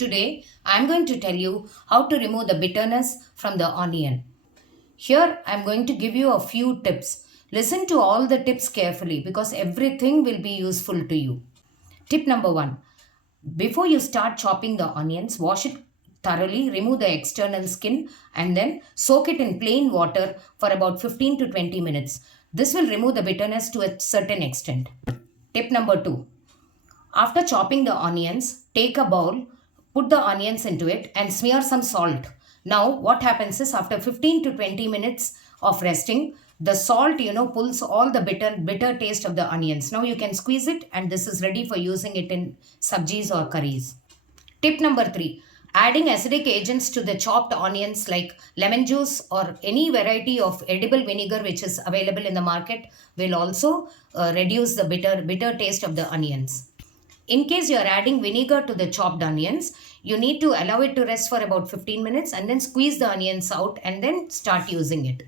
Today, I am going to tell you how to remove the bitterness from the onion. Here, I am going to give you a few tips. Listen to all the tips carefully because everything will be useful to you. Tip number one: before you start chopping the onions, wash it thoroughly, remove the external skin, and then soak it in plain water for about 15 to 20 minutes. This will remove the bitterness to a certain extent. Tip number two: after chopping the onions, take a bowl, put the onions into it, and smear some salt. Now, what happens is after 15 to 20 minutes of resting, the salt pulls all the bitter taste of the onions. Now you can squeeze it, and this is ready for using it in sabjis or curries. Tip number three: adding acidic agents to the chopped onions like lemon juice or any variety of edible vinegar which is available in the market will also reduce the bitter taste of the onions. In case you are adding vinegar to the chopped onions, you need to allow it to rest for about 15 minutes and then squeeze the onions out and then start using it.